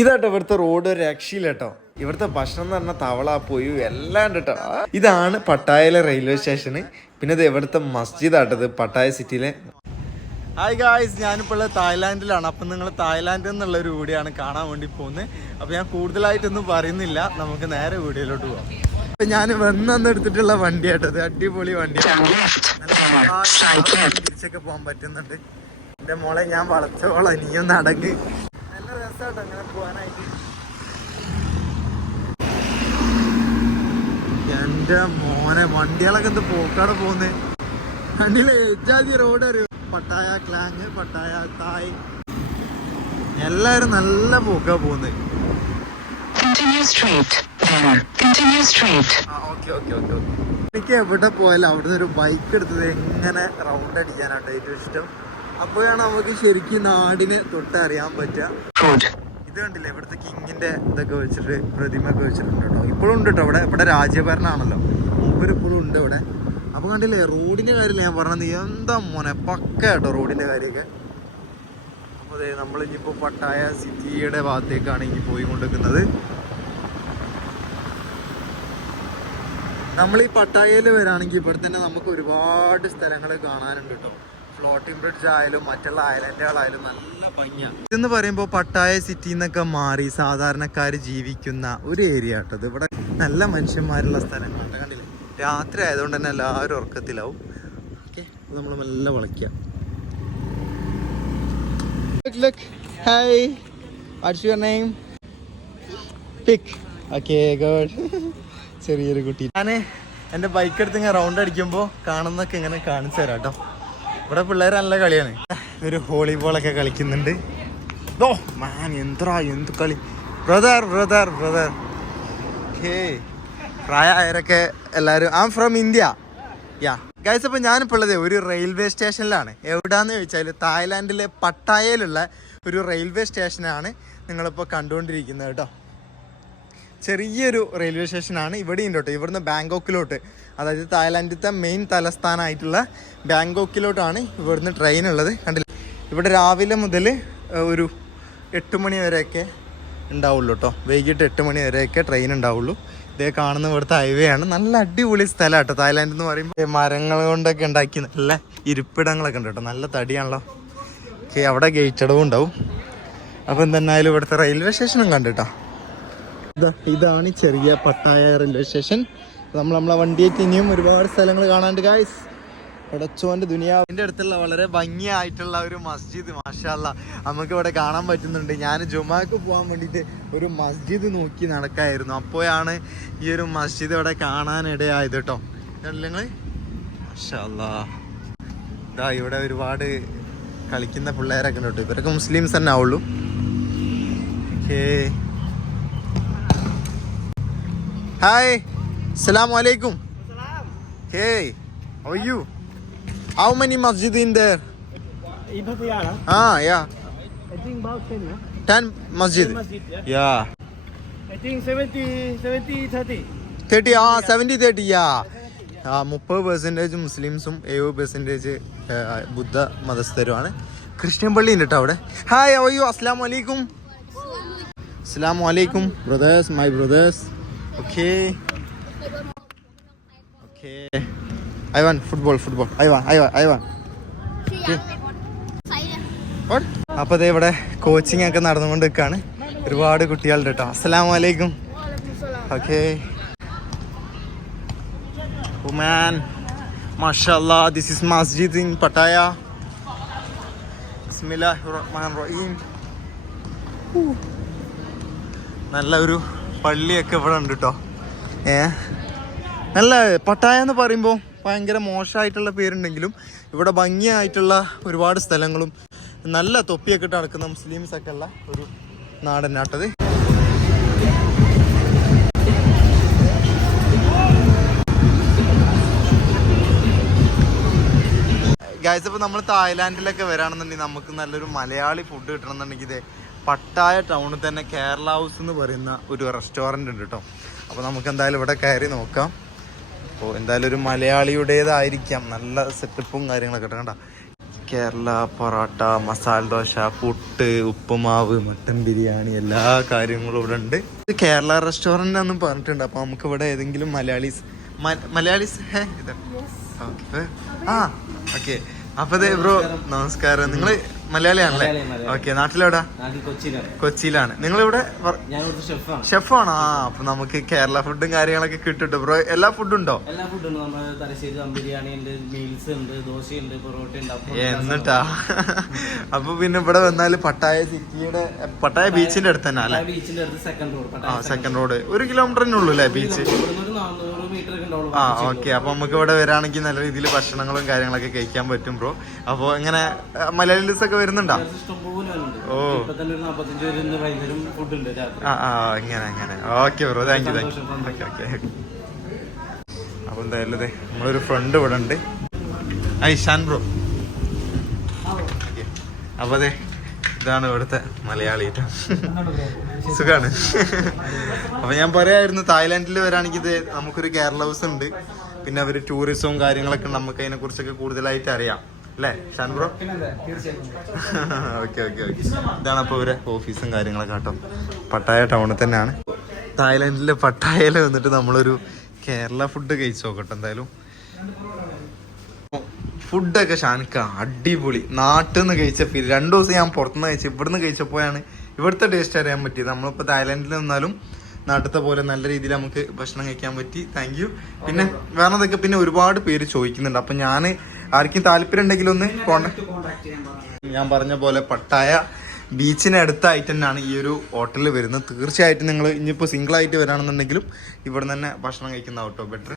ഇതാട്ടോ ഇവിടുത്തെ റോഡ് ഒരു രക്ഷയില്ല കേട്ടോ. ഇവിടുത്തെ ഭക്ഷണം എന്ന് പറഞ്ഞാൽ തവള പോയി എല്ലാം കേട്ടോ. ഇതാണ് പട്ടായയിലെ റെയിൽവേ സ്റ്റേഷന് പിന്നെ ഇത് ഇവിടുത്തെ മസ്ജിദ് ആട്ടത് പട്ടായ സിറ്റിയിലെ ഹായ് ഗായ്സ് ഞാനിപ്പോൾ ഉള്ളത് തായ്ലാൻഡിലാണ് അപ്പം നിങ്ങൾ തായ്ലാൻഡിൽ എന്നുള്ള ഒരു വീഡിയോ കാണാൻ വേണ്ടി പോകുന്നത് അപ്പം ഞാൻ കൂടുതലായിട്ടൊന്നും പറയുന്നില്ല. നമുക്ക് നേരെ വീഡിയോയിലോട്ട് പോകാം അപ്പം ഞാൻ വന്നന്ന് എടുത്തിട്ടുള്ള വണ്ടിയാട്ടത് അടിപൊളി വണ്ടിയാണ് തിരിച്ചൊക്കെ പോകാൻ പറ്റുന്നുണ്ട്. എന്റെ മോളെ ഞാൻ വളച്ചോളാം. നീയൊന്ന് അടങ്ങ്. നല്ല രസമാട്ടോ അങ്ങനെ പോകാനായിട്ട്. എന്റെ മോനെ വണ്ടികളൊക്കെ എന്ത് പോക്കാടെ പോകുന്നേ? വണ്ടിയിലെ ഏജാതി റോഡ് ഒരു പട്ടായ ക്ലാങ് പട്ടായ തായ്. എല്ലാരും നല്ല പോക്കാ പോകുന്നത്. എനിക്ക് എവിടെ പോയാലും അവിടുന്ന് ഒരു ബൈക്ക് എടുത്തത് എങ്ങനെ റൗണ്ട് അടിക്കാനാട്ടോ ഏറ്റവും ഇഷ്ടം. അപ്പോഴാണ് നമുക്ക് ശരിക്കും നാടിനെ തൊട്ടറിയാൻ പറ്റുക. ഇത് കണ്ടില്ലേ ഇവിടുത്തെ കിങ്ങിന്റെ ഇതൊക്കെ വെച്ചിട്ട് പ്രതിമ ഒക്കെ വെച്ചിട്ടുണ്ട് ഇപ്പോഴും ഉണ്ട് കേട്ടോ ഇവിടെ. ഇവിടെ രാജ്യഭരണാണല്ലോ മൂപ്പര് ഇപ്പോഴും ഉണ്ട് ഇവിടെ. അപ്പൊ കണ്ടില്ലേ റോഡിന്റെ കാര്യമില്ല ഞാൻ പറഞ്ഞത് എന്താ മോനെ പക്ക കേട്ടോ റോഡിന്റെ കാര്യമൊക്കെ. അപ്പൊ അതെ നമ്മൾ ഇനിയിപ്പോ പട്ടായ സിറ്റിയുടെ ഭാഗത്തേക്കാണ് ഇനി പോയി കൊണ്ടിരിക്കുന്നത് നമ്മൾ ഈ പട്ടായയിൽ വരാണെങ്കിൽ ഇവിടെ തന്നെ നമുക്ക് ഒരുപാട് സ്ഥലങ്ങൾ കാണാനുണ്ട് കേട്ടോ. ഫ്ലോട്ടിംഗ് ബ്രിഡ്ജ് ആയാലും മറ്റുള്ള ഐലൻഡുകളായാലും നല്ല ഭംഗിയാണ് ഇതെന്ന് പറയുമ്പോൾ പട്ടായ സിറ്റി എന്നൊക്കെ മാറി സാധാരണക്കാർ ജീവിക്കുന്ന ഒരു ഏരിയ കേട്ടോ ഇവിടെ നല്ല മനുഷ്യന്മാരുള്ള സ്ഥലങ്ങളാണ് കണ്ടില്ലേ രാത്രി ആയതുകൊണ്ട് തന്നെ എല്ലാവരും ഉറക്കത്തിലാവും ഓക്കെ നമ്മൾ നല്ല വിളയ്ക്കാം Look, look. Hi. What's your name? Pick. Okay, good. ചെറിയൊരു കുട്ടി ഞാൻ എന്റെ ബൈക്ക് എടുത്ത് ഇങ്ങനെ റൗണ്ട് അടിക്കുമ്പോൾ കാണുന്നൊക്കെ ഇങ്ങനെ കാണിച്ചു തരാം കേട്ടോ ഇവിടെ പിള്ളേർ നല്ല കളിയാണ്. ഒരു വോളിബോളൊക്കെ കളിക്കുന്നുണ്ട്. ഓ മാൻ എന്താ എന്ത് കളി? ബ്രദർ ബ്രദർ ബ്രദർ ഹേ പ്രായമായവരൊക്കെ എല്ലാവരും I from India yeah guys അപ്പോൾ ഞാനിപ്പോൾ ഉള്ളത് ഒരു റെയിൽവേ സ്റ്റേഷനിലാണ് എവിടാന്ന് ചോദിച്ചാൽ തായ്ലാൻഡിലെ പട്ടായയിലുള്ള ഒരു റെയിൽവേ സ്റ്റേഷനാണ് നിങ്ങളിപ്പോൾ കണ്ടുകൊണ്ടിരിക്കുന്നത് കേട്ടോ. ചെറിയൊരു റെയിൽവേ സ്റ്റേഷനാണ് ഇവിടെ ഉണ്ട് കേട്ടോ. ഇവിടുന്ന് ബാങ്കോക്കിലോട്ട് അതായത് തായ്ലാൻഡിലത്തെ മെയിൻ തലസ്ഥാനമായിട്ടുള്ള ബാങ്കോക്കിലോട്ടാണ് ഇവിടുന്ന് ട്രെയിൻ ഉള്ളത് കണ്ടില്ല? ഇവിടെ രാവിലെ മുതൽ ഒരു എട്ട് മണി വരെയൊക്കെ ഉണ്ടാവുള്ളൂ കേട്ടോ വൈകിട്ട് എട്ട് മണി വരെയൊക്കെ ട്രെയിൻ ഉണ്ടാവുള്ളൂ. ഇതേ കാണുന്ന ഇവിടുത്തെ ഹൈവേ ആണ്. നല്ല അടിപൊളി സ്ഥലം കേട്ടോ തായ്ലാൻഡ് എന്ന് പറയുമ്പോൾ മരങ്ങൾ കൊണ്ടൊക്കെ ഉണ്ടാക്കി നല്ല ഇരിപ്പിടങ്ങളൊക്കെ ഉണ്ട് കേട്ടോ നല്ല തടിയാണല്ലോ. ഓക്കെ അവിടെ ഗേറ്റടവും ഉണ്ടാവും. അപ്പം എന്തെന്നായാലും ഇവിടുത്തെ റെയിൽവേ സ്റ്റേഷനും കണ്ടിട്ടോ. ഇതാ ഇതാണ് ചെറിയ പട്ടായ റെയിൽവേ സ്റ്റേഷൻ നമ്മൾ നമ്മളെ വണ്ടിയായിട്ട് ഇനിയും ഒരുപാട് സ്ഥലങ്ങൾ കാണാണ്ട് ഗായ്സ് പടച്ചോന്റെ ദുനിയാവിന്റെ അടുത്തുള്ള വളരെ ഭംഗിയായിട്ടുള്ള ഒരു മസ്ജിദ് മാഷാല്ല നമുക്ക് ഇവിടെ കാണാൻ പറ്റുന്നുണ്ട്. ഞാൻ ജുമാക്ക് പോകാൻ വേണ്ടിയിട്ട് ഒരു മസ്ജിദ് നോക്കി നടക്കായിരുന്നു. അപ്പോഴാണ് ഈ ഒരു മസ്ജിദ് ഇവിടെ കാണാനിടയായത് കേട്ടോ നിങ്ങൾ മാഷാല്ലാ ഇവിടെ ഒരുപാട് കളിക്കുന്ന പിള്ളേരൊക്കെ കേട്ടോ ഇവരൊക്കെ മുസ്ലിംസ് തന്നെ ആവുള്ളൂ. Okay. Hi. Assalamu alaikum. Hey. How are you? How many masjid in there? In Pattaya. Ah, yeah. I think about 10, huh? 10 masjid. 10 masjid, yeah. Yeah. I think 70, 70, 30. 30, ah, 70, 30, yeah. ആ മുപ്പത് പെർസെന്റേജ് മുസ്ലിംസും എഴുപത് percentage ബുദ്ധ മതസ്ഥരുമാണ് Christian പള്ളി ഉണ്ട് കേട്ടോ അവിടെ hi ഓയ്യോ അസ്സാം വലൈക്കും അസ്സാം വലൈക്കും brothers my brothers okay okay I want football, football. I want, I want, I want. അപ്പോൾ ദേ ഇവിടെ കോച്ചിങ് ഒക്കെ നടന്നുകൊണ്ട് നിൽക്കുകയാണ് ഒരുപാട് കുട്ടികളുടെ കേട്ടോ അസ്സലാം വലൈക്കും okay Oh man, mashallah, this is masjid in Pattaya. Bismillahirrahmanirrahim. Ooh. നല്ല ഒരു പള്ളിയൊക്കെ ഇവിടെ ഉണ്ട് കേട്ടോ ഏ നല്ല പട്ടായ എന്ന് പറയുമ്പോൾ ഭയങ്കര മോശമായിട്ടുള്ള പേരുണ്ടെങ്കിലും ഇവിടെ ഭംഗിയായിട്ടുള്ള ഒരുപാട് സ്ഥലങ്ങളും നല്ല തൊപ്പിയൊക്കെ ഇട്ട് നടക്കുന്ന മുസ്ലിംസ് ഒക്കെ ഉള്ള ഒരു നാടൻ നാട്ടത് ഗൈസ് ഇപ്പോൾ നമ്മൾ തായ്ലാൻഡിലൊക്കെ വരാണെന്നുണ്ടെങ്കിൽ നമുക്ക് നല്ലൊരു മലയാളി ഫുഡ് കിട്ടണമെന്നുണ്ടെങ്കിൽ ഇത് പട്ടായ ടൗണിൽ തന്നെ കേരള ഹൗസ് എന്ന് പറയുന്ന ഒരു റെസ്റ്റോറന്റ് ഉണ്ട് കേട്ടോ അപ്പോൾ നമുക്ക് എന്തായാലും ഇവിടെ കയറി നോക്കാം. അപ്പോൾ എന്തായാലും ഒരു മലയാളിയുടേതായിരിക്കാം. നല്ല സെറ്റപ്പും കാര്യങ്ങളൊക്കെ കേട്ടോ കേരള പൊറോട്ട മസാല ദോശ പുട്ട് ഉപ്പുമാവ് മട്ടൻ ബിരിയാണി എല്ലാ കാര്യങ്ങളും ഇവിടെ ഉണ്ട്. ഇത് കേരള റെസ്റ്റോറന്റ് ആണെന്ന് പറഞ്ഞിട്ടുണ്ട്. അപ്പോൾ നമുക്ക് ഇവിടെ ഏതെങ്കിലും മലയാളീസ് മലയാളീസ് ഹേ ഇത് ഓക്കെ ആ ഓക്കെ അപ്പൊ ബ്രോ നമസ്കാരം. നിങ്ങൾ മലയാളിയാണല്ലേ? മലയാളി, മലയാളി. ഓക്കെ നാട്ടിലെവിടാ? കൊച്ചിയിലാണ്. കൊച്ചിയിലാണ്. നിങ്ങൾ ഇവിടെ ഷെഫാണ് ആ അപ്പൊ നമുക്ക് കേരള ഫുഡും കാര്യങ്ങളൊക്കെ കിട്ടും ബ്രോ എല്ലാ ഫുഡും ഉണ്ടോ? എല്ലാ ഫുഡും ഉണ്ട്. നമ്മുടെ തലശ്ശേരി ദം ബിരിയാണി ഉണ്ട് മീൽസ് ഉണ്ട് ദോശയുണ്ട് പൊറോട്ട ഉണ്ട് എന്നിട്ടാ? അപ്പൊ പിന്നെ ഇവിടെ വന്നാൽ പട്ടായ സിറ്റിയുടെ പട്ടായ ബീച്ചിന്റെ അടുത്ത് തന്നെ അല്ലേ? ബീച്ചിന്റെ അടുത്ത് സെക്കൻഡ് റോഡ് ആ സെക്കൻഡ് റോഡ് ഒരു കിലോമീറ്ററിനുള്ളൂ അല്ലേ ബീച്ച് ആ ഓക്കെ. അപ്പൊ നമുക്ക് ഇവിടെ വരാണെങ്കിൽ നല്ല രീതിയിൽ ഭക്ഷണങ്ങളും കാര്യങ്ങളൊക്കെ കഴിക്കാൻ പറ്റും ബ്രോ. അപ്പൊ ഇങ്ങനെ മലയാളീസ് ഒക്കെ വരുന്നുണ്ടോ? ഓ. ആ ആ ഇങ്ങനെ ഇങ്ങനെ. Okay bro. Thank you thank you സന്തോഷം, ഓക്കെ ഓക്കെ. അപ്പൊ എന്തായാലും നമ്മളൊരു ഫ്രണ്ട് ഇവിടെ ഉണ്ട്. ഐഷാൻ ബ്രോ. അപ്പൊ അതെ ഇതാണ് ഇവിടുത്തെ മലയാളി. സുഖാണ്. അപ്പൊ ഞാൻ പറയായിരുന്നു തായ്ലാന്റിൽ വരാണെങ്കിൽ ഇത് നമുക്കൊരു കേരള ഹൗസ് ഉണ്ട്. പിന്നെ അവർ ടൂറിസവും കാര്യങ്ങളൊക്കെ. നമുക്ക് അതിനെ കുറിച്ചൊക്കെ കൂടുതലായിട്ട് അറിയാം. അല്ലേ? Shan bro? Okay okay okay. ഇതാണ് അപ്പോൾ ഇവരെ ഓഫീസും കാര്യങ്ങളൊക്കെ കേട്ടോ പട്ടായ ടൗണിൽ തന്നെയാണ്. തായ്ലാന്റിലെ പട്ടായയിൽ വന്നിട്ട് നമ്മളൊരു കേരള ഫുഡ് കഴിച്ചു നോക്കട്ടെ എന്തായാലും. ഫുഡൊക്കെ ഷാനിക്ക അടിപൊളി. നാട്ടിൽ നിന്ന് കഴിച്ച ഫീൽ രണ്ടു ദിവസം ഞാൻ പുറത്തുനിന്ന് കഴിച്ചു ഇവിടുന്ന് കഴിച്ചപ്പോഴാണ് ഇവിടുത്തെ ടേസ്റ്റ് അറിയാൻ പറ്റിയത്. നമ്മളിപ്പോൾ തായ്ലൻഡിൽ നിന്നാലും നാട്ടിലത്തെ പോലെ നല്ല രീതിയിൽ നമുക്ക് ഭക്ഷണം കഴിക്കാൻ പറ്റി. താങ്ക് യു പിന്നെ വേറെ പിന്നെ ഒരുപാട് പേര് ചോദിക്കുന്നുണ്ട്. അപ്പം ഞാൻ ആർക്കും താല്പര്യം ഉണ്ടെങ്കിൽ ഒന്ന് കോണ്ടാക്ട് ഞാൻ പറഞ്ഞ പോലെ പട്ടായ ബീച്ചിന് അടുത്തായിട്ട് തന്നെയാണ് ഈ ഒരു ഹോട്ടലിൽ വരുന്നത്. തീർച്ചയായിട്ടും നിങ്ങൾ ഇനിയിപ്പോൾ സിംഗിൾ ആയിട്ട് വരാണെന്നുണ്ടെങ്കിലും ഇവിടെ തന്നെ ഭക്ഷണം കഴിക്കുന്ന കേട്ടോ ബെറ്റർ